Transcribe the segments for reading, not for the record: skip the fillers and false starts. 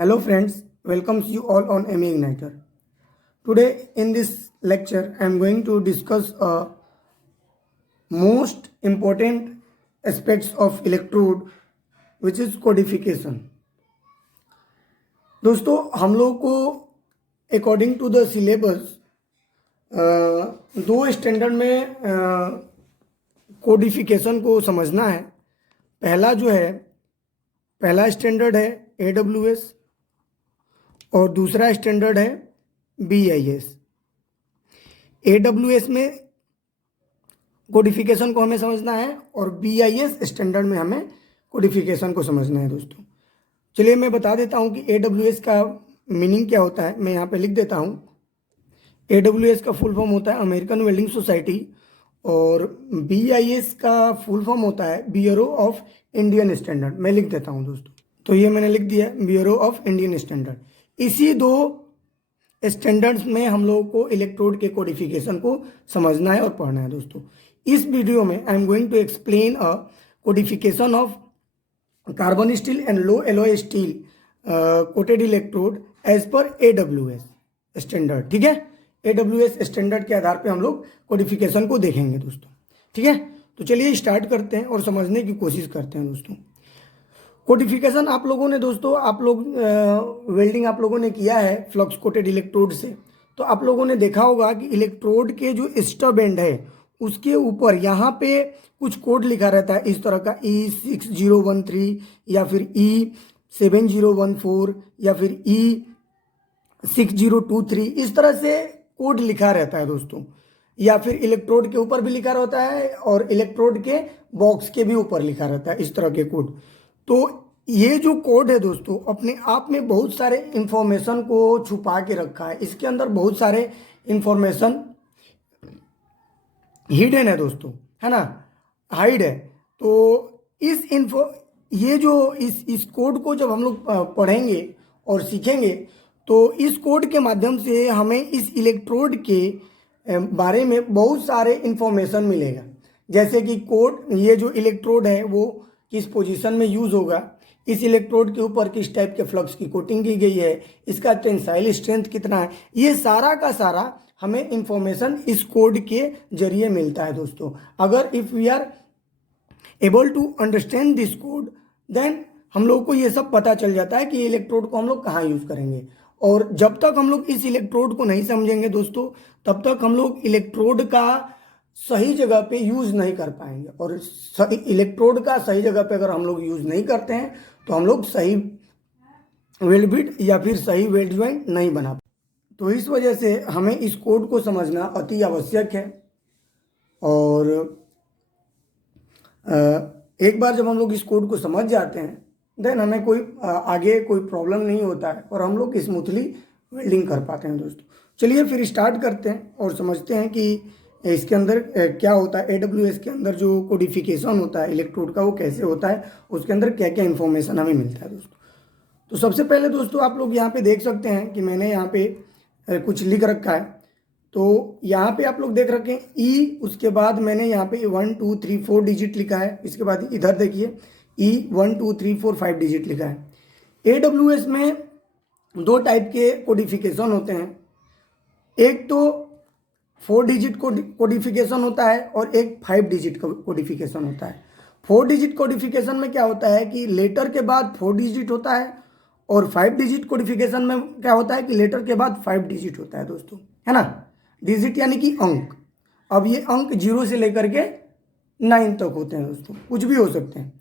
Hello friends, welcomes you all on ME Igniter. Today in this lecture I am going to discuss most important aspects of electrode which is codification. दोस्तों हम लोग को according to the syllabus दो standard में codification को समझना है। पहला स्टैंडर्ड है AWS और दूसरा स्टैंडर्ड है BIS। AWS में कोडिफिकेशन को हमें समझना है और BIS स्टैंडर्ड में हमें कोडिफिकेशन को समझना है। दोस्तों चलिए मैं बता देता हूं कि AWS का मीनिंग क्या होता है। मैं यहाँ पे लिख देता हूं। AWS का फुल फॉर्म होता है अमेरिकन वेल्डिंग सोसाइटी और BIS का फुल फॉर्म होता है ब्यूरो ऑफ इंडियन स्टैंडर्ड। मैं लिख देता हूं दोस्तों, तो ये मैंने लिख दिया ब्यूरो ऑफ इंडियन स्टैंडर्ड। इसी दो स्टैंडर्ड्स में हम लोगों को इलेक्ट्रोड के कोडिफिकेशन को समझना है और पढ़ना है। दोस्तों इस वीडियो में I am going to explain a codification of carbon steel and low alloy steel coated electrode as per AWS standard. ठीक है, AWS स्टैंडर्ड के आधार पे हम लोग कोडिफिकेशन को देखेंगे दोस्तों। ठीक है, तो चलिए स्टार्ट करते हैं और समझने की कोशिश करते हैं। दोस्तों कोडिफिकेशन आप लोगों ने वेल्डिंग आप लोगों ने किया है फ्लक्स कोटेड इलेक्ट्रोड से, तो आप लोगों ने देखा होगा कि इलेक्ट्रोड के जो स्टब एंड है उसके ऊपर यहाँ पे कुछ कोड लिखा रहता है इस तरह का E6013 या फिर E7014 या फिर E6023, इस तरह से कोड लिखा रहता है दोस्तों। या फिर इलेक्ट्रोड के ऊपर भी लिखा रहता है और इलेक्ट्रोड के बॉक्स के भी ऊपर लिखा रहता है इस तरह के कोड। तो ये जो कोड है दोस्तों अपने आप में बहुत सारे इंफॉर्मेशन को छुपा के रखा है। इसके अंदर बहुत सारे इंफॉर्मेशन हिडन है दोस्तों, है ना, हाइड है। तो इस कोड को जब हम लोग पढ़ेंगे और सीखेंगे तो इस कोड के माध्यम से हमें इस इलेक्ट्रोड के बारे में बहुत सारे इंफॉर्मेशन मिलेगा। जैसे कि ये जो इलेक्ट्रोड है वो किस पोजीशन में यूज़ होगा, इस इलेक्ट्रोड के ऊपर किस टाइप के फ्लक्स की कोटिंग की गई है, इसका टेंसाइल स्ट्रेंथ कितना है, ये सारा का सारा हमें इंफॉर्मेशन इस कोड के जरिए मिलता है दोस्तों। अगर if we are able to understand this code then हम लोग को ये सब पता चल जाता है कि इलेक्ट्रोड को हम लोग कहाँ यूज़ करेंगे। और जब तक हम लोग इस इलेक्ट्रोड को नहीं समझेंगे दोस्तों तब तक हम लोग इलेक्ट्रोड का सही जगह पे यूज़ नहीं कर पाएंगे। और इलेक्ट्रोड का सही जगह पे अगर हम लोग यूज़ नहीं करते हैं तो हम लोग सही वेल्ड बिट या फिर सही वेल्ड ज्वाइंट नहीं बना। तो इस वजह से हमें इस कोड को समझना अति आवश्यक है। और एक बार जब हम लोग इस कोड को समझ जाते हैं देन हमें आगे कोई प्रॉब्लम नहीं होता है और हम लोग स्मूथली वेल्डिंग कर पाते हैं। दोस्तों चलिए फिर स्टार्ट करते हैं और समझते हैं कि इसके अंदर क्या होता है। AWS के अंदर जो कोडिफिकेशन होता है इलेक्ट्रोड का वो कैसे होता है, उसके अंदर क्या क्या इन्फॉर्मेशन हमें मिलता है दोस्तों। तो सबसे पहले दोस्तों आप लोग यहाँ पे देख सकते हैं कि मैंने यहाँ पे कुछ लिख रखा है। तो यहाँ पे आप लोग देख रखे हैं E, उसके बाद मैंने यहाँ पे 1 2 3 4 डिजिट लिखा है। इसके बाद इधर देखिए E 1 2 3 4 5 डिजिट लिखा है। AWS में दो टाइप के कोडिफिकेशन होते हैं, एक तो 4 डिजिट कोडिफिकेशन होता है और एक 5 डिजिट कोडिफिकेशन होता है। 4 डिजिट कोडिफिकेशन में क्या होता है कि लेटर के बाद 4 डिजिट होता है और 5 डिजिट कोडिफिकेशन में क्या होता है कि लेटर के बाद 5 डिजिट होता है दोस्तों, है ना। डिजिट यानी कि अंक। अब ये अंक 0 से लेकर के 9 तक होते हैं दोस्तों, कुछ भी हो सकते हैं।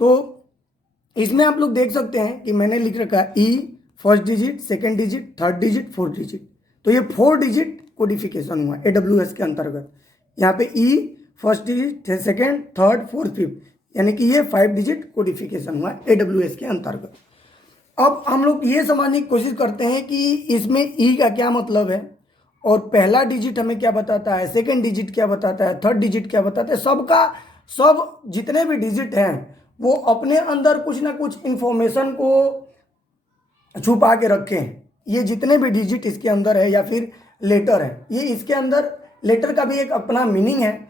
तो इसमें आप लोग देख सकते हैं कि मैंने लिख रखा है E first digit, second digit, third digit, fourth digit. तो ये 4 डिजिट कोडिफिकेशन हुआ AWS के अंतर्गत। यहाँ पे E first digit, second, third, fourth, fifth, यानी कि ये 5 डिजिट कोडिफिकेशन हुआ AWS के अंतर्गत। अब हम लोग ये समझने की कोशिश करते हैं कि इसमें E का क्या मतलब है और पहला डिजिट हमें क्या बताता है, सेकेंड डिजिट क्या बताता है, थर्ड डिजिट क्या बताता है। सब जितने भी डिजिट हैं वो अपने अंदर कुछ ना कुछ इंफॉर्मेशन को छुपा के रखे हैं। ये जितने भी डिजिट इसके अंदर है या फिर लेटर है, ये इसके अंदर लेटर का भी एक अपना मीनिंग है,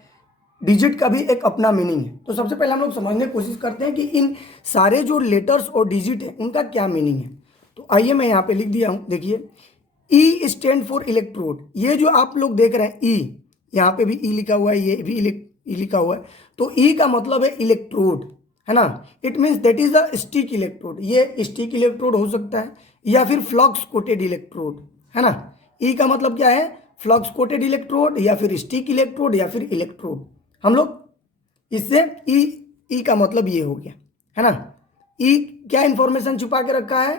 डिजिट का भी एक अपना मीनिंग है। तो सबसे पहले हम लोग समझने की कोशिश करते हैं कि इन सारे जो लेटर्स और डिजिट है उनका क्या मीनिंग है। तो आइए मैं यहाँ पे लिख दिया हूँ, देखिए ई स्टैंड फॉर इलेक्ट्रोड। ये जो आप लोग देख रहे हैं ई, यहाँ पे भी ई लिखा हुआ है, ये भी ई लिखा हुआ है, तो ई का मतलब है इलेक्ट्रोड, है ना। It means that is a stick electrode. ये स्टिक इलेक्ट्रोड हो सकता है या फिर फ्लक्स कोटेड इलेक्ट्रोड, है ना। ई का मतलब क्या है, फ्लक्स कोटेड इलेक्ट्रोड या फिर स्टिक इलेक्ट्रोड या फिर इलेक्ट्रोड। हम लोग इससे ई का मतलब ये हो गया, है ना। ई क्या इंफॉर्मेशन छुपा के रखा है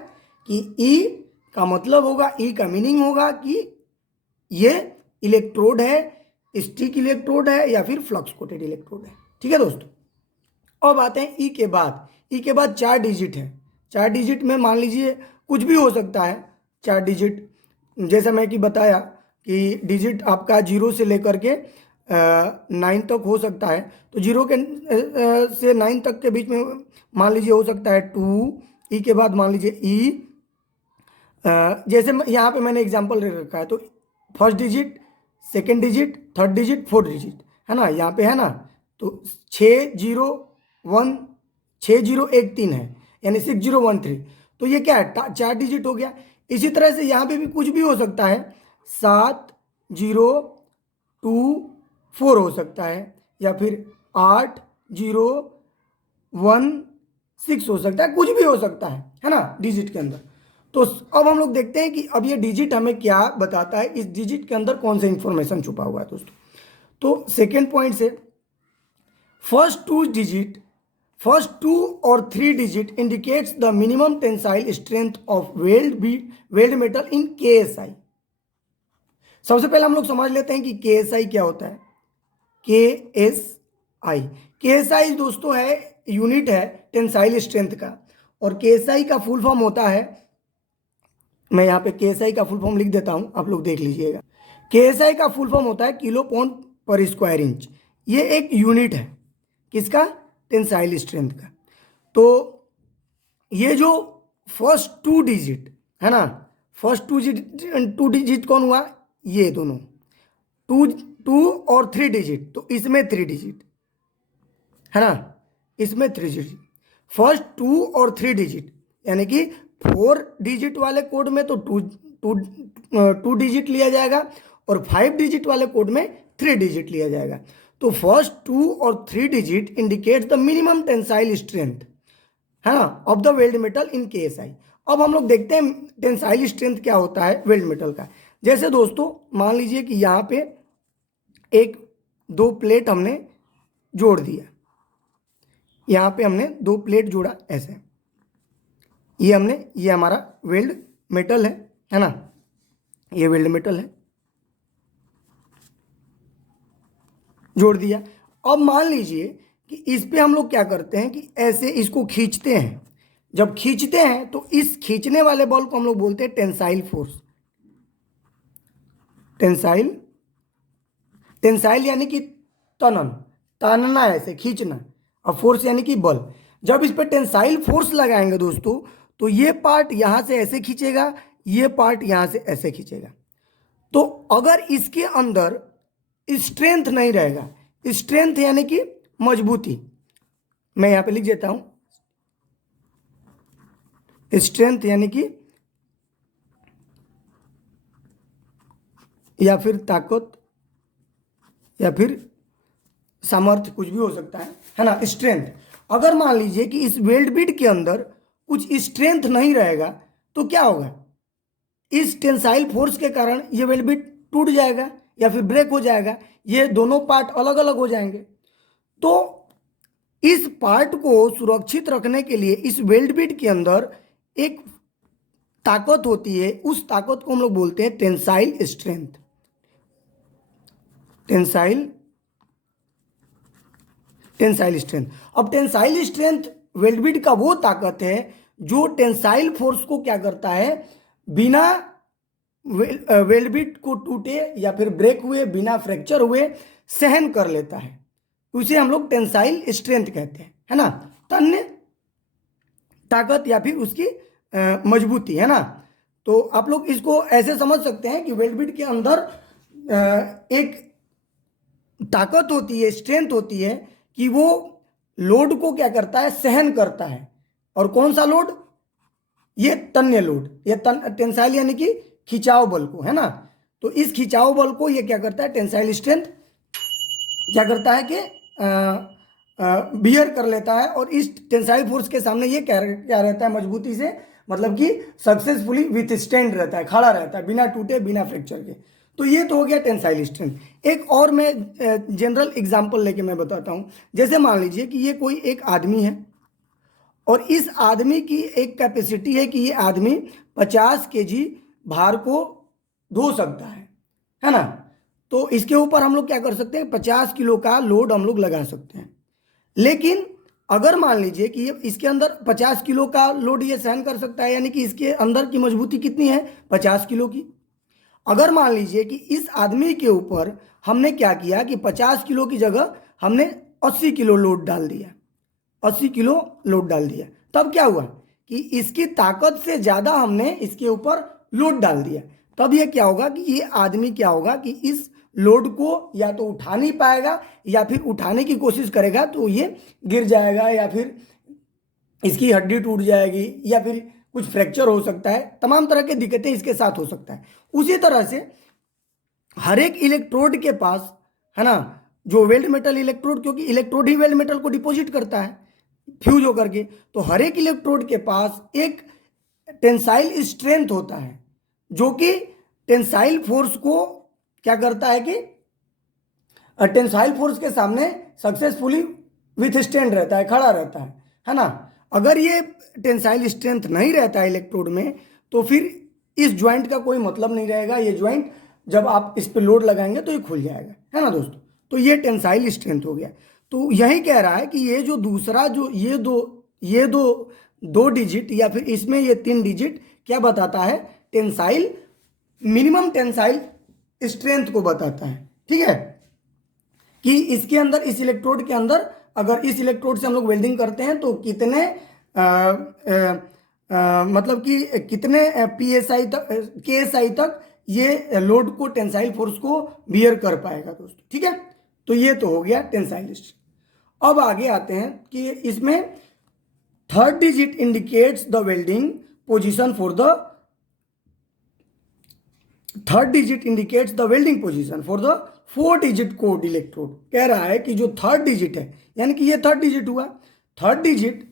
कि ई का मतलब होगा, ई का मीनिंग होगा कि ये इलेक्ट्रोड है, स्टिक इलेक्ट्रोड है या फिर फ्लक्स कोटेड इलेक्ट्रोड है। ठीक है दोस्तों। अब आते हैं ई के बाद। ई के बाद 4 डिजिट है। 4 डिजिट में मान लीजिए कुछ भी हो सकता है। 4 डिजिट जैसा मैं कि बताया कि डिजिट आपका 0 से लेकर के 9 तक हो सकता है। तो 0 के से 9 तक के बीच में मान लीजिए हो सकता है 2। ई के बाद मान लीजिए ई, जैसे यहाँ पे मैंने एग्जांपल रख रखा है, तो first digit, second digit, third digit, fourth digit, है ना, यहाँ पे है ना। तो 6013 है, यानी 6013। तो ये क्या है, 4 डिजिट हो गया। इसी तरह से यहाँ पे भी कुछ भी हो सकता है, 7024 हो सकता है या फिर 8016 हो सकता है, कुछ भी हो सकता है ना, डिजिट के अंदर। तो अब हम लोग देखते हैं कि अब ये डिजिट हमें क्या बताता है, इस डिजिट के अंदर कौन सा इंफॉर्मेशन छुपा हुआ है दोस्तों। तो सेकेंड पॉइंट से फर्स्ट टू और 3 digit indicates the minimum tensile strength of weld metal in KSI। सबसे पहले हम लोग समझ लेते हैं कि KSI क्या होता है। KSI दोस्तों है यूनिट है टेंसाइल स्ट्रेंथ का, और KSI का फुल फॉर्म होता है, मैं यहाँ पे KSI का फुल फॉर्म लिख देता हूँ, आप लोग देख लीजिएगा। KSI का फुल फॉर्म होता है किलो पाउंड पर स्क्वायर इंच। ये एक यूनिट है किसका, टेंसाइल स्ट्रेंथ का। तो ये जो फर्स्ट 2 डिजिट है ना, फर्स्ट 2 डिजिट कौन हुआ, ये दोनों 2 और 3 डिजिट, तो इसमें 3 डिजिट है ना, इसमें 3 डिजिट। फर्स्ट 2 और 3 डिजिट यानी कि 4 डिजिट वाले कोड में तो 2 डिजिट लिया जाएगा, और 5 डिजिट वाले कोड में 3 डिजिट लिया जाएगा। तो फर्स्ट 2 और 3 digit indicates the minimum tensile strength, है ना, of the weld metal in KSI। अब हम लोग देखते हैं टेंसाइल स्ट्रेंथ क्या होता है वेल्ड मेटल का। जैसे दोस्तों मान लीजिए कि यहाँ पे 2 प्लेट हमने जोड़ दिया, यहाँ पे हमने 2 प्लेट जोड़ा ऐसे, ये हमारा वेल्ड मेटल है ना, ये वेल्ड मेटल है, जोड़ दिया। अब मान लीजिए कि इस पे हम लोग क्या करते हैं कि ऐसे इसको खींचते हैं। जब खींचते हैं तो इस खींचने वाले बल को हम लोग बोलते हैं टेंसाइल फोर्स। टेंसाइल यानी कि तानना, ऐसे खींचना, और फोर्स यानी कि बल। जब इस पे टेंसाइल फोर्स लगाएंगे दोस्तों, तो ये पार्ट यहां से ऐसे खींचेगा, ये पार्ट यहां से ऐसे खींचेगा। तो अगर इसके अंदर स्ट्रेंथ नहीं रहेगा, स्ट्रेंथ यानी कि मजबूती, मैं यहां पे लिख देता हूं, स्ट्रेंथ यानी कि या फिर ताकत या फिर सामर्थ्य, कुछ भी हो सकता है ना, स्ट्रेंथ। अगर मान लीजिए कि इस वेल्ड बिट के अंदर कुछ स्ट्रेंथ नहीं रहेगा तो क्या होगा, इस टेंसाइल फोर्स के कारण ये वेल्ड बिट टूट जाएगा या फिर ब्रेक हो जाएगा, ये दोनों पार्ट अलग अलग हो जाएंगे। तो इस पार्ट को सुरक्षित रखने के लिए इस वेल्ड बिट के अंदर एक ताकत होती है, उस ताकत को हम लोग बोलते हैं टेंसाइल स्ट्रेंथ। Tensile strength. अब टेंसाइल स्ट्रेंथ वेल्ड बिट का वो ताकत है जो टेंसाइल फोर्स को क्या करता है, बिना वेल्ड बिट को टूटे या फिर ब्रेक हुए, बिना फ्रैक्चर हुए सहन कर लेता है। उसे हम लोग टेंसाइल स्ट्रेंथ कहते हैं, है ना, तन्य ताकत या फिर उसकी मजबूती, है ना। तो आप लोग इसको ऐसे समझ सकते हैं कि वेल्ड बिट के अंदर एक ताकत होती है, स्ट्रेंथ होती है कि वो लोड को क्या करता है, सहन करता है। और कौन सा लोड, ये तन्य लोड, ये टेंसाइल यानी कि खिंचाव बल को, है ना। तो इस खिंचाव बल को ये क्या करता है, टेंसाइल स्ट्रेंथ क्या करता है कि बियर कर लेता है, और इस टेंसाइल फोर्स के सामने ये क्या रहता है, मजबूती से, मतलब कि सक्सेसफुली विथ स्टैंड रहता है, खड़ा रहता है, बिना टूटे बिना फ्रैक्चर के। तो ये तो हो गया टेंसाइल स्ट्रेंथ। एक और मैं जनरल एग्जांपल लेके मैं बताता हूँ। जैसे मान लीजिए कि ये कोई एक आदमी है, और इस आदमी की एक कैपेसिटी है कि ये आदमी 50 केजी भार को ढो सकता है ना। तो इसके ऊपर हम लोग क्या कर सकते हैं, 50 किलो का लोड हम लोग लगा सकते हैं। लेकिन अगर मान लीजिए कि ये इसके अंदर 50 किलो का लोड ये सहन कर सकता है, यानी कि इसके अंदर की मजबूती कितनी है, 50 किलो की। अगर मान लीजिए कि इस आदमी के ऊपर हमने क्या किया कि 50 किलो की जगह हमने 80 किलो लोड डाल दिया, 80 किलो लोड डाल दिया, तब क्या हुआ कि इसकी ताकत से ज़्यादा हमने इसके ऊपर लोड डाल दिया। तब ये क्या होगा कि ये आदमी क्या होगा कि इस लोड को या तो उठा नहीं पाएगा, या फिर उठाने की कोशिश करेगा तो ये गिर जाएगा, या फिर इसकी हड्डी टूट जाएगी, या फिर कुछ फ्रैक्चर हो सकता है, तमाम तरह की दिक्कतें इसके साथ हो सकता है। उसी तरह से हर एक इलेक्ट्रोड के पास, है ना, जो वेल्ड मेटल इलेक्ट्रोड, क्योंकि इलेक्ट्रोड ही वेल्ड मेटल को डिपॉजिट करता है फ्यूज होकर के, तो हर एक इलेक्ट्रोड के पास एक टेंसाइल स्ट्रेंथ होता है, जो कि टेंसाइल फोर्स को क्या करता है कि टेंसाइल फोर्स के सामने सक्सेसफुली विथ स्टैंड रहता है, खड़ा रहता है ना। अगर ये टेंसाइल स्ट्रेंथ नहीं रहता है इलेक्ट्रोड में, तो फिर इस ज्वाइंट का कोई मतलब नहीं रहेगा। ये ज्वाइंट जब आप इस पर लोड लगाएंगे तो ये खुल जाएगा, है ना दोस्तों। तो ये टेंसाइल स्ट्रेंथ हो गया। तो यही कह रहा है कि ये जो दूसरा जो ये दो डिजिट, या फिर इसमें ये 3 डिजिट क्या बताता है, टेंसाइल, मिनिमम टेंसाइल स्ट्रेंथ को बताता है। ठीक है, कि इसके अंदर, इस इलेक्ट्रोड के अंदर, अगर इस इलेक्ट्रोड से हम लोग वेल्डिंग करते हैं तो कितने मतलब कि कितने PSI तक, KSI तक ये लोड को, टेंसाइल फोर्स को बियर कर पाएगा दोस्तों। ठीक है, तो ये तो हो गया टेंसाइल स्ट्रेंथ। अब आगे आते हैं कि इसमें third digit indicates the welding position for the third digit indicates the welding position for the 4 digit code electrode. कह रहा है कि जो थर्ड डिजिट है, यानी कि ये थर्ड डिजिट हुआ, थर्ड डिजिट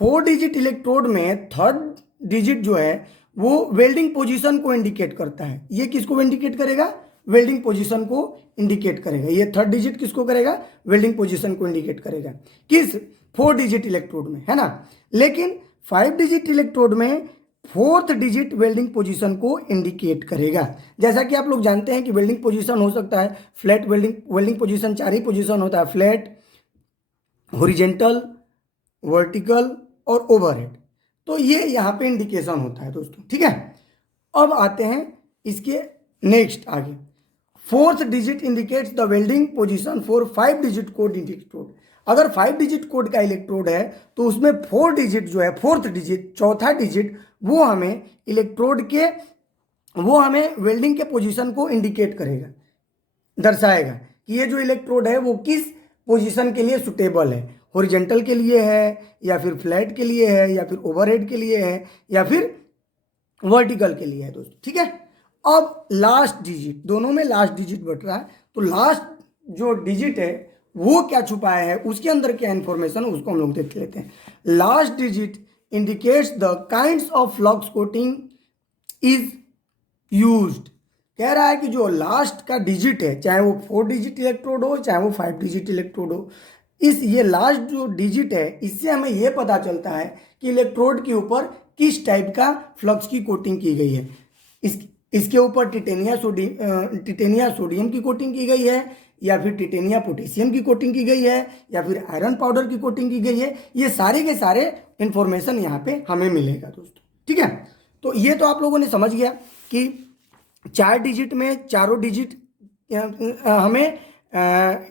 4 डिजिट इलेक्ट्रोड में थर्ड डिजिट जो है वो वेल्डिंग पोजीशन को इंडिकेट करता है। ये किसको इंडिकेट करेगा, वेल्डिंग पोजीशन को इंडिकेट करेगा। ये थर्ड डिजिट किसको करेगा, वेल्डिंग पोजीशन को इंडिकेट करेगा, किस 4 डिजिट इलेक्ट्रोड में, है ना। लेकिन 5 डिजिट इलेक्ट्रोड में 4th डिजिट वेल्डिंग पोजीशन को इंडिकेट करेगा। जैसा कि आप लोग जानते हैं कि वेल्डिंग पोजीशन हो सकता है फ्लैट, वेल्डिंग पोजीशन 4 ही पोजीशन होता है, फ्लैट, हॉरिजेंटल, वर्टिकल और ओवरहेड। तो ये यहाँ पे इंडिकेशन होता है दोस्तों। ठीक है, अब आते हैं इसके नेक्स्ट आगे। 4th digit indicates the welding position for 5 digit code electrode. अगर 5 डिजिट कोड का इलेक्ट्रोड है तो उसमें 4 डिजिट जो है, 4th डिजिट, चौथा डिजिट, वो हमें इलेक्ट्रोड के, वो हमें वेल्डिंग के पोजीशन को इंडिकेट करेगा, दर्शाएगा कि ये जो इलेक्ट्रोड है वो किस पोजीशन के लिए सुटेबल है, हॉरिजेंटल के लिए है, या फिर फ्लैट के लिए है, या फिर ओवरहेड के लिए है, या फिर वर्टिकल के लिए है दोस्तों। ठीक है, अब लास्ट डिजिट, दोनों में लास्ट डिजिट बट रहा है, तो लास्ट जो डिजिट है वो क्या छुपाया है, उसके अंदर क्या इंफॉर्मेशन, उसको हम लोग देख लेते हैं। Last digit indicates the kinds of flux coating is used. कह रहा है कि जो लास्ट का डिजिट है, चाहे वो 4 डिजिट इलेक्ट्रोड हो, चाहे वो 5 डिजिट इलेक्ट्रोड हो, ये लास्ट जो डिजिट है, इससे हमें ये पता चलता है कि इलेक्ट्रोड के ऊपर किस टाइप का फ्लक्स की कोटिंग की गई है। इसके ऊपर टिटेनिया सोडियम की कोटिंग की गई है, या फिर टिटेनिया पोटेशियम की कोटिंग की गई है, या फिर आयरन पाउडर की कोटिंग की गई है। ये सारे के सारे इंफॉर्मेशन यहाँ पे हमें मिलेगा दोस्तों। ठीक है, तो ये तो आप लोगों ने समझ गया कि 4 डिजिट में चारों डिजिट हमें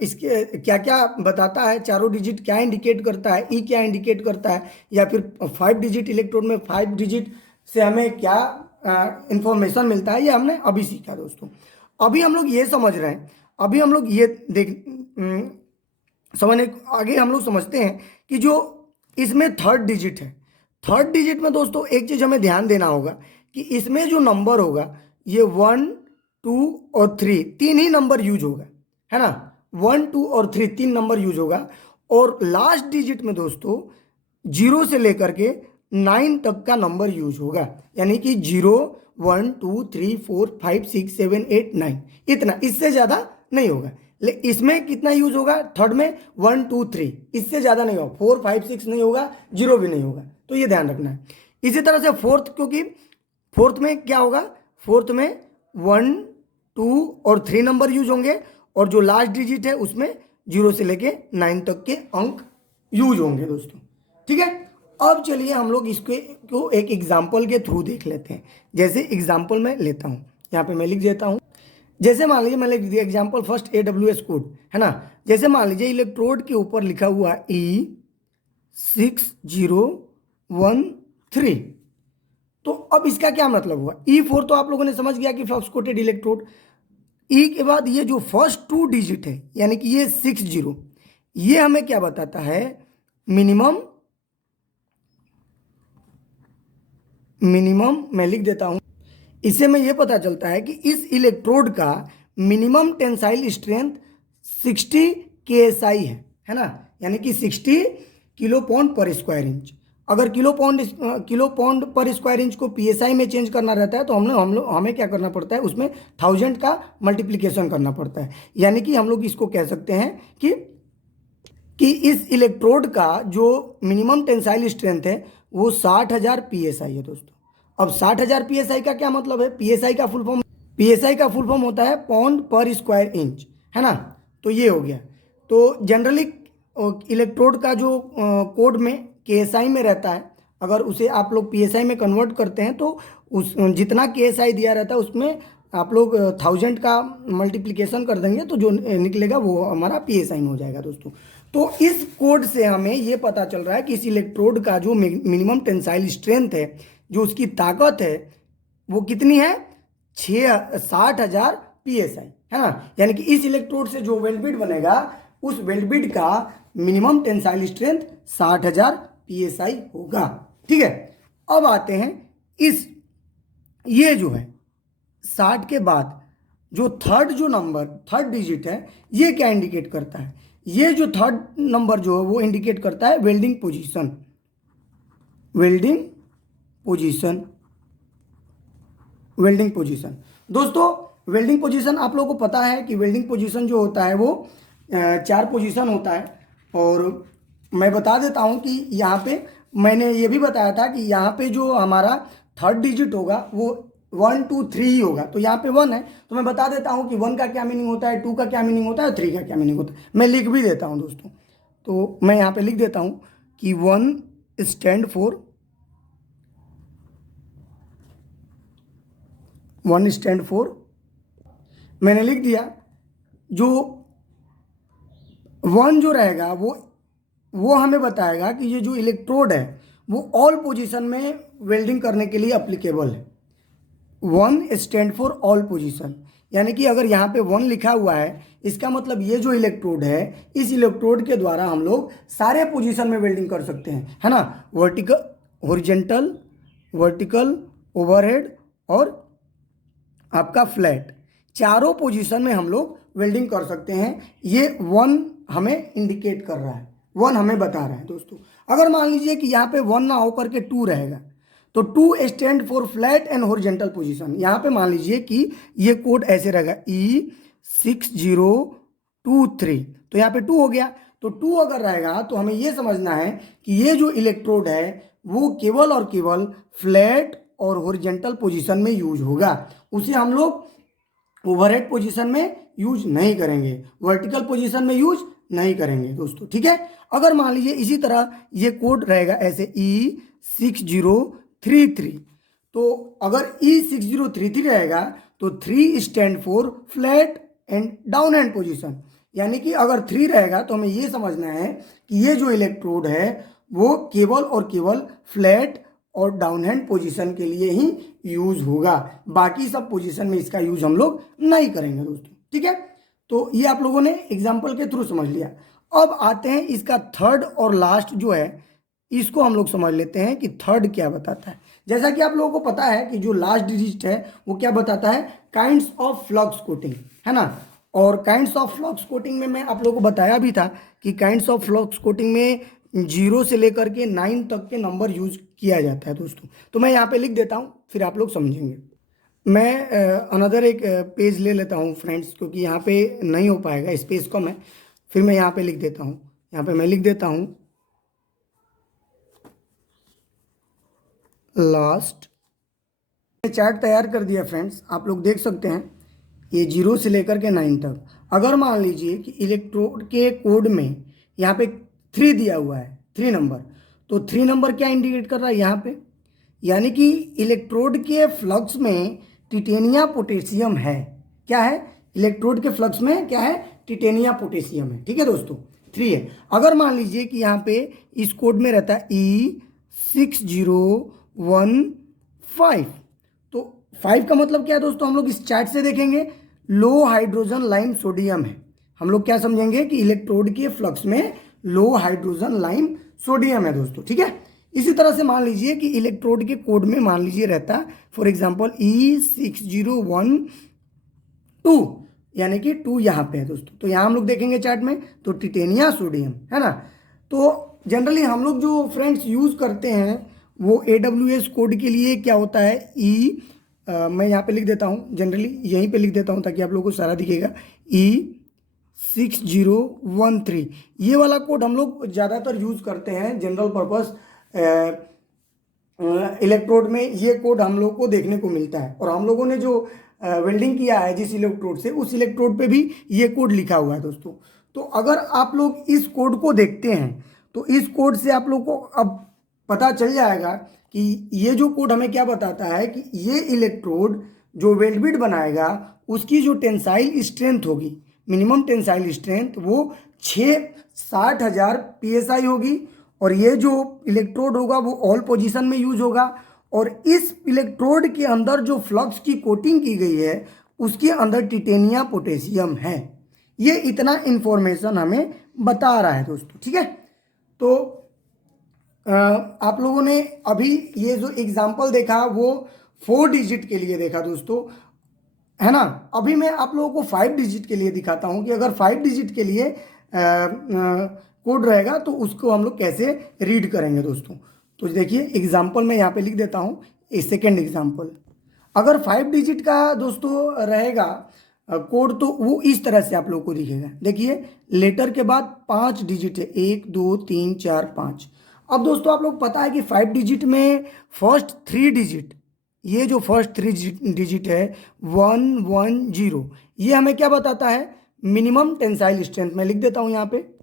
इसके क्या क्या बताता है, चारों डिजिट क्या इंडिकेट करता है, ई क्या इंडिकेट करता है, या फिर 5 डिजिट इलेक्ट्रोड में 5 डिजिट से हमें क्या इंफॉर्मेशन मिलता है, ये हमने अभी सीखा दोस्तों। अभी हम लोग ये समझ रहे हैं, अभी हम लोग ये समझने आगे हम लोग समझते हैं कि जो इसमें थर्ड डिजिट है, थर्ड डिजिट में दोस्तों एक चीज हमें ध्यान देना होगा कि इसमें जो नंबर होगा ये 1, 2 और 3 तीन ही नंबर यूज होगा, है ना। 1, 2 और 3 तीन नंबर यूज होगा। और लास्ट डिजिट में दोस्तों 0 से लेकर के 9 तक का नंबर यूज होगा, यानी कि 0, 1, 2, 3, 4, 5, 6, 7, 8, 9 इतना, इससे ज़्यादा नहीं होगा। इसमें कितना यूज होगा थर्ड में 1, 2, 3, इससे ज़्यादा नहीं होगा। 4, 5, 6 नहीं होगा, 0 भी नहीं होगा, तो ये ध्यान रखना है। इसी तरह से फोर्थ, क्योंकि फोर्थ में क्या होगा, फोर्थ में 1, 2 और 3 नंबर यूज होंगे और जो लास्ट डिजिट है उसमें 0 से लेके 9 तक के अंक यूज होंगे दोस्तों, ठीक है। अब चलिए हम लोग इसके को एक एग्जाम्पल के थ्रू देख लेते हैं। जैसे एग्जाम्पल मैं लेता हूँ, यहाँ पे मैं लिख देता हूँ। जैसे मान लीजिए मैं लिख दिया एग्जाम्पल फर्स्ट AWS कोड, है ना। जैसे मान लीजिए इलेक्ट्रोड के ऊपर लिखा हुआ E6013, तो अब इसका क्या मतलब हुआ। E4 तो आप लोगों ने समझ गया कि फ्लक्स कोटेड इलेक्ट्रोड। ई के बाद ये जो फर्स्ट 2 डिजिट है यानी कि ये 60, ये हमें क्या बताता है, मिनिमम मैं लिख देता हूं। इससे में ये पता चलता है कि इस इलेक्ट्रोड का मिनिमम टेंसाइल स्ट्रेंथ 60 KSI है ना, यानी कि 60 किलो पाउंड पर स्क्वायर इंच। अगर किलो पाउंड पर स्क्वायर इंच को PSI में चेंज करना रहता है तो हमें क्या करना पड़ता है, उसमें 1000 का मल्टीप्लिकेशन करना पड़ता है। यानी कि हम लोग इसको कह सकते हैं कि इस इलेक्ट्रोड का जो मिनिमम टेंसाइल स्ट्रेंथ है वो 60,000 PSI है दोस्तों। अब 60,000 PSI का क्या मतलब है, PSI का फुल फॉर्म होता है पाउंड पर स्क्वायर इंच, है ना। तो ये हो गया। तो जनरली इलेक्ट्रोड का जो कोड में KSI में रहता है, अगर उसे आप लोग PSI में कन्वर्ट करते हैं तो उस जितना KSI दिया रहता है उसमें आप लोग 1000 का मल्टीप्लिकेशन कर देंगे तो जो निकलेगा वो हमारा PSI में हो जाएगा दोस्तों। तो इस कोड से हमें ये पता चल रहा है कि इस इलेक्ट्रोड का जो मिनिमम टेंसाइल स्ट्रेंथ है, जो उसकी ताकत है, वो कितनी है, 60,000 PSI, है ना। यानी कि इस इलेक्ट्रोड से जो वेल्डबिड बनेगा उस वेल्डबिड का मिनिमम टेंसाइल स्ट्रेंथ 60,000 PSI होगा, ठीक है। अब आते हैं ये जो है 60 के बाद जो थर्ड डिजिट है, ये क्या इंडिकेट करता है, ये जो थर्ड नंबर जो है वो इंडिकेट करता है वेल्डिंग पोजीशन दोस्तों। वेल्डिंग पोजीशन आप लोगों को पता है कि वेल्डिंग पोजीशन जो होता है वो 4 पोजीशन होता है। और मैं बता देता हूं कि यहाँ पे मैंने ये भी बताया था कि यहाँ पे जो हमारा थर्ड डिजिट होगा वो 1, 2, 3 ही होगा। तो यहाँ पे 1 है, तो मैं बता देता हूँ कि 1 का क्या मीनिंग होता है, 2 का क्या मीनिंग होता है और 3 का क्या मीनिंग होता है। मैं लिख भी देता हूँ दोस्तों, तो मैं यहाँ पे लिख देता हूँ कि 1 स्टैंड फॉर मैंने लिख दिया। जो 1 जो रहेगा वो हमें बताएगा कि ये जो इलेक्ट्रोड है वो ऑल पोजीशन में वेल्डिंग करने के लिए अप्लीकेबल है। 1 स्टैंड फॉर ऑल पोजीशन, यानी कि अगर यहाँ पे 1 लिखा हुआ है इसका मतलब ये जो इलेक्ट्रोड है, इस इलेक्ट्रोड के द्वारा हम लोग सारे पोजीशन में वेल्डिंग कर सकते हैं, है ना। वर्टिकल, हॉरिजॉन्टल, ओवरहेड और आपका फ्लैट, चारों पोजीशन में हम लोग वेल्डिंग कर सकते हैं। ये 1 हमें इंडिकेट कर रहा है, 1 हमें बता रहा है दोस्तों। अगर मान लीजिए कि यहाँ पे 1 ना होकर के 2 रहेगा तो 2 stand for flat and horizontal position. यहाँ पे मान लीजिए कि ये कोड ऐसे रहेगा E6023, तो यहाँ पे 2 हो गया। तो 2 अगर रहेगा तो हमें ये समझना है कि ये जो इलेक्ट्रोड है वो केवल और केवल फ्लैट और हॉरिजॉन्टल पोजीशन में यूज होगा, उसे हम लोग ओवरहेड पोजीशन में यूज नहीं करेंगे, वर्टिकल पोजीशन में यूज नहीं करेंगे दोस्तों, ठीक है। अगर मान लीजिए इसी तरह ये कोड रहेगा ऐसे E6033, तो अगर E6033 रहेगा तो 3 stand for flat and down hand position, यानी कि अगर 3 रहेगा तो हमें ये समझना है कि ये जो इलेक्ट्रोड है वो केवल और केवल फ्लैट और डाउन हैंड पोजीशन के लिए ही यूज होगा, बाकी सब पोजीशन में इसका यूज हम लोग नहीं करेंगे दोस्तों, ठीक है। तो ये आप लोगों ने एग्जाम्पल के थ्रू समझ लिया। अब आते हैं इसका थर्ड और लास्ट जो है इसको हम लोग समझ लेते हैं कि थर्ड क्या बताता है। जैसा कि आप लोगों को पता है कि जो लास्ट डिजिट है वो क्या बताता है, काइंड्स ऑफ फ्लक्स कोटिंग, है ना। और काइंड्स ऑफ फ्लक्स कोटिंग में मैं आप लोगों को बताया भी था कि काइंड्स ऑफ फ्लक्स कोटिंग में 0 से लेकर के 9 तक के नंबर यूज किया जाता है दोस्तों। तो मैं यहाँ पे लिख देता हूँ, फिर आप लोग समझेंगे। मैं अनदर एक पेज ले लेता हूँ फ्रेंड्स, क्योंकि यहाँ पे नहीं हो पाएगा स्पेस कम है। फिर मैं यहाँ पे लिख देता हूँ, यहाँ पे मैं लिख देता हूँ लास्ट। चार्ट तैयार कर दिया फ्रेंड्स, आप लोग देख सकते हैं ये 0 से लेकर के 9 तक। अगर मान लीजिए कि इलेक्ट्रोड के कोड में यहाँ पे 3 दिया हुआ है, 3 नंबर, तो 3 नंबर क्या इंडिकेट कर रहा है यहाँ पे, यानी कि इलेक्ट्रोड के फ्लक्स में टिटेनिया पोटेशियम है। क्या है, इलेक्ट्रोड के फ्लक्स में क्या है, टिटेनिया पोटेशियम है। ठीक है दोस्तों, 3 है। अगर मान लीजिए कि यहाँ पे इस कोड में रहता है E6015, तो 5 का मतलब क्या है दोस्तों, हम लोग इस चार्ट से देखेंगे लो हाइड्रोजन लाइम सोडियम है। हम लोग क्या समझेंगे कि इलेक्ट्रोड के फ्लक्स में लो हाइड्रोजन लाइम सोडियम है दोस्तों। ठीक है, इसी तरह से मान लीजिए कि इलेक्ट्रोड के कोड में मान लीजिए रहता है फॉर एग्जांपल E6012, यानी कि 2 यहाँ पे है दोस्तों। तो यहाँ हम लोग देखेंगे चार्ट में तो टिटेनिया सोडियम, है ना। तो जनरली हम लोग जो फ्रेंड्स यूज़ करते हैं वो AWS कोड के लिए क्या होता है, मैं यहाँ पे लिख देता हूँ, जनरली यहीं पे लिख देता हूँ ताकि आप लोगों को सारा दिखेगा। E6013, ये वाला कोड हम लोग ज़्यादातर यूज़ करते हैं जनरल पर्पस इलेक्ट्रोड में। ये कोड हम लोग को देखने को मिलता है, और हम लोगों ने जो वेल्डिंग किया है जिस इलेक्ट्रोड से, उस इलेक्ट्रोड पे भी ये कोड लिखा हुआ है दोस्तों। तो अगर आप लोग इस कोड को देखते हैं तो इस कोड से आप लोग को अब पता चल जाएगा कि ये जो कोड हमें क्या बताता है कि ये इलेक्ट्रोड जो वेल्ड बनाएगा उसकी जो टेंसाइल स्ट्रेंथ होगी, मिनिमम टेंसाइल स्ट्रेंथ, वो 60,000 PSI होगी। और ये जो इलेक्ट्रोड होगा वो ऑल पोजीशन में यूज होगा, और इस इलेक्ट्रोड के अंदर जो फ्लक्स की कोटिंग की गई है उसके अंदर टिटेनिया पोटेशियम है। ये इतना इंफॉर्मेशन हमें बता रहा है दोस्तों। ठीक है, तो आप लोगों ने अभी ये जो एग्जाम्पल देखा वो 4 डिजिट के लिए देखा दोस्तों, है ना। अभी मैं आप लोगों को 5 डिजिट के लिए दिखाता हूं कि अगर 5 डिजिट के लिए कोड रहेगा तो उसको हम लोग कैसे रीड करेंगे दोस्तों। तो देखिए एग्जाम्पल मैं यहाँ पे लिख देता हूँ, ए सेकेंड एग्जाम्पल। अगर 5 डिजिट का दोस्तों रहेगा कोड तो वो इस तरह से आप लोगों को दिखेगा। देखिए लेटर के बाद 5 डिजिट है, 1 2 3 4 5। अब दोस्तों आप लोग पता है कि 5 डिजिट में फर्स्ट 3 डिजिट, ये जो फर्स्ट 3 डिजिट है 110, ये हमें क्या बताता है, मिनिमम टेंसाइल स्ट्रेंथ। मैं लिख देता हूँ यहाँ पे,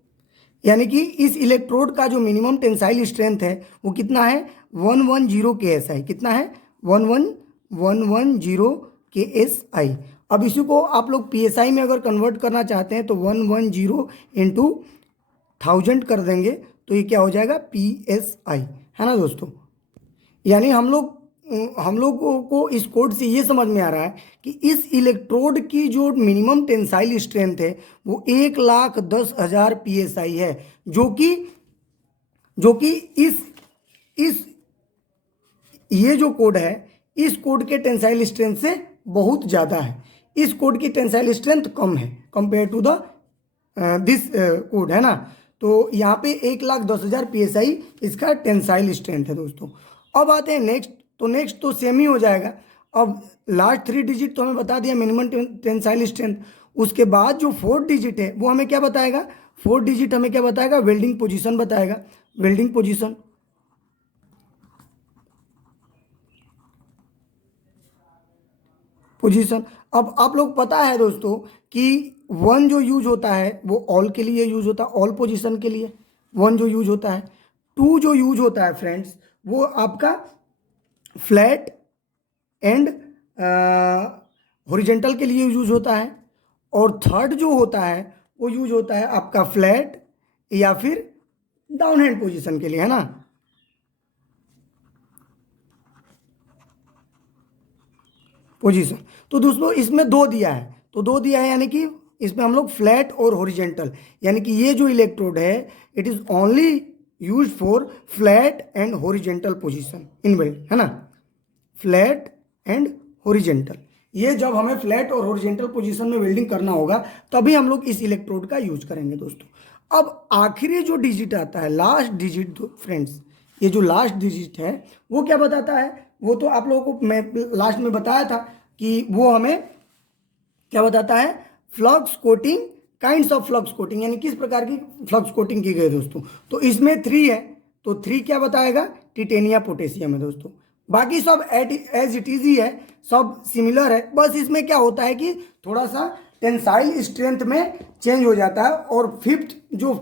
यानी कि इस इलेक्ट्रोड का जो मिनिमम टेंसाइल स्ट्रेंथ है वो कितना है, 110 KSI। कितना है, 110 KSI। अब इसी को आप लोग PSI में अगर कन्वर्ट करना चाहते हैं तो 110 इंटू 1000 कर देंगे तो ये क्या हो जाएगा, PSI, है ना दोस्तों। यानी हम लोगों को इस कोड से ये समझ में आ रहा है कि इस इलेक्ट्रोड की जो मिनिमम टेंसाइल स्ट्रेंथ है वो 1,10,000 PSI है, जो कि इस ये जो कोड है इस कोड के टेंसाइल स्ट्रेंथ से बहुत ज़्यादा है। इस कोड की टेंसाइल स्ट्रेंथ कम है compare to the this code, है ना। तो यहाँ पे 1,10,000 PSI इसका टेंसाइल स्ट्रेंथ है दोस्तों। अब आते हैं नेक्स्ट, तो नेक्स्ट तो सेम ही हो जाएगा। अब लास्ट 3 डिजिट तो हमें बता दिया मिनिमम टेंसाइल स्ट्रेंथ। उसके बाद जो 4 डिजिट है वो हमें क्या बताएगा, 4 डिजिट हमें क्या बताएगा, वेल्डिंग पोजीशन बताएगा, वेल्डिंग पोजीशन। अब आप लोग पता है दोस्तों कि 1 जो यूज होता है वो ऑल के लिए यूज होता है, ऑल पोजीशन के लिए 1 जो यूज होता है। 2 जो यूज होता है फ्रेंड्स वो आपका फ्लैट एंड हॉरिजेंटल के लिए यूज होता है, और थर्ड जो होता है वो यूज होता है आपका फ्लैट या फिर डाउन हैंड पोजीशन के लिए, है ना। पोजीशन तो दोस्तों इसमें 2 दिया है, तो 2 दिया है यानी कि इसमें हम लोग फ्लैट और हॉरिजेंटल, यानी कि ये जो इलेक्ट्रोड है it is only use for flat and horizontal position in weld, है ना, फ्लैट एंड हॉरिजेंटल। ये जब हमें फ्लैट और हॉरिजेंटल पोजीशन में वेल्डिंग करना होगा तभी हम लोग इस इलेक्ट्रोड का यूज करेंगे दोस्तों। अब आखिरी जो डिजिट आता है, लास्ट डिजिट फ्रेंड्स, ये जो लास्ट डिजिट है वो क्या बताता है, वो तो आप लोगों को मैं लास्ट में बताया था कि वो हमें क्या बताता है, flux coating, kinds of flux coating, यानी किस प्रकार की फ्लक्स कोटिंग की गई दोस्तों। तो इसमें 3 है, तो 3 क्या बताएगा, टिटेनिया पोटेशियम है दोस्तों। बाकी सब एज इट इज ही है, सब सिमिलर है, बस इसमें क्या होता है कि थोड़ा सा टेंसाइल स्ट्रेंथ में चेंज हो जाता है। और फिफ्थ जो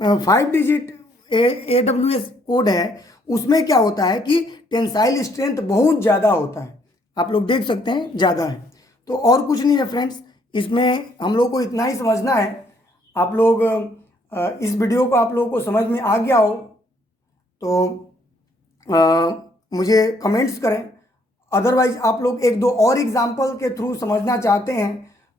5 डिजिट AWS कोड है उसमें क्या होता है कि टेंसाइल स्ट्रेंथ बहुत ज़्यादा होता है, आप लोग देख सकते हैं ज़्यादा है। तो और कुछ नहीं है फ्रेंड्स, इसमें हम लोग को इतना ही समझना है। आप लोग इस वीडियो को आप लोगों को समझ में आ गया हो तो मुझे कमेंट्स करें। अदरवाइज आप लोग 1-2 और एग्जाम्पल के थ्रू समझना चाहते हैं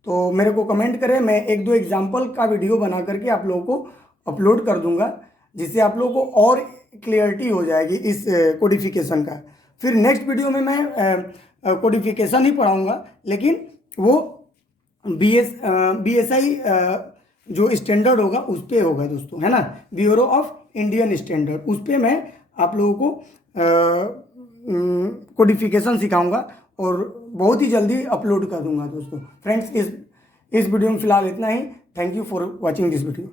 तो मेरे को कमेंट करें, मैं 1-2 एग्जाम्पल का वीडियो बना करके आप लोगों को अपलोड कर दूंगा, जिससे आप लोगों को और क्लियरिटी हो जाएगी इस कोडिफिकेशन का। फिर नेक्स्ट वीडियो में मैं कोडिफिकेशन ही पढ़ाऊंगा, लेकिन वो BSI जो स्टैंडर्ड होगा उस पर होगा दोस्तों, है ना, ब्यूरो ऑफ इंडियन स्टैंडर्ड, उस पर मैं आप लोगों को कोडिफिकेशन सिखाऊंगा और बहुत ही जल्दी अपलोड कर दूंगा दोस्तों। फ्रेंड्स इस वीडियो में फिलहाल इतना ही। Thank you for watching this video.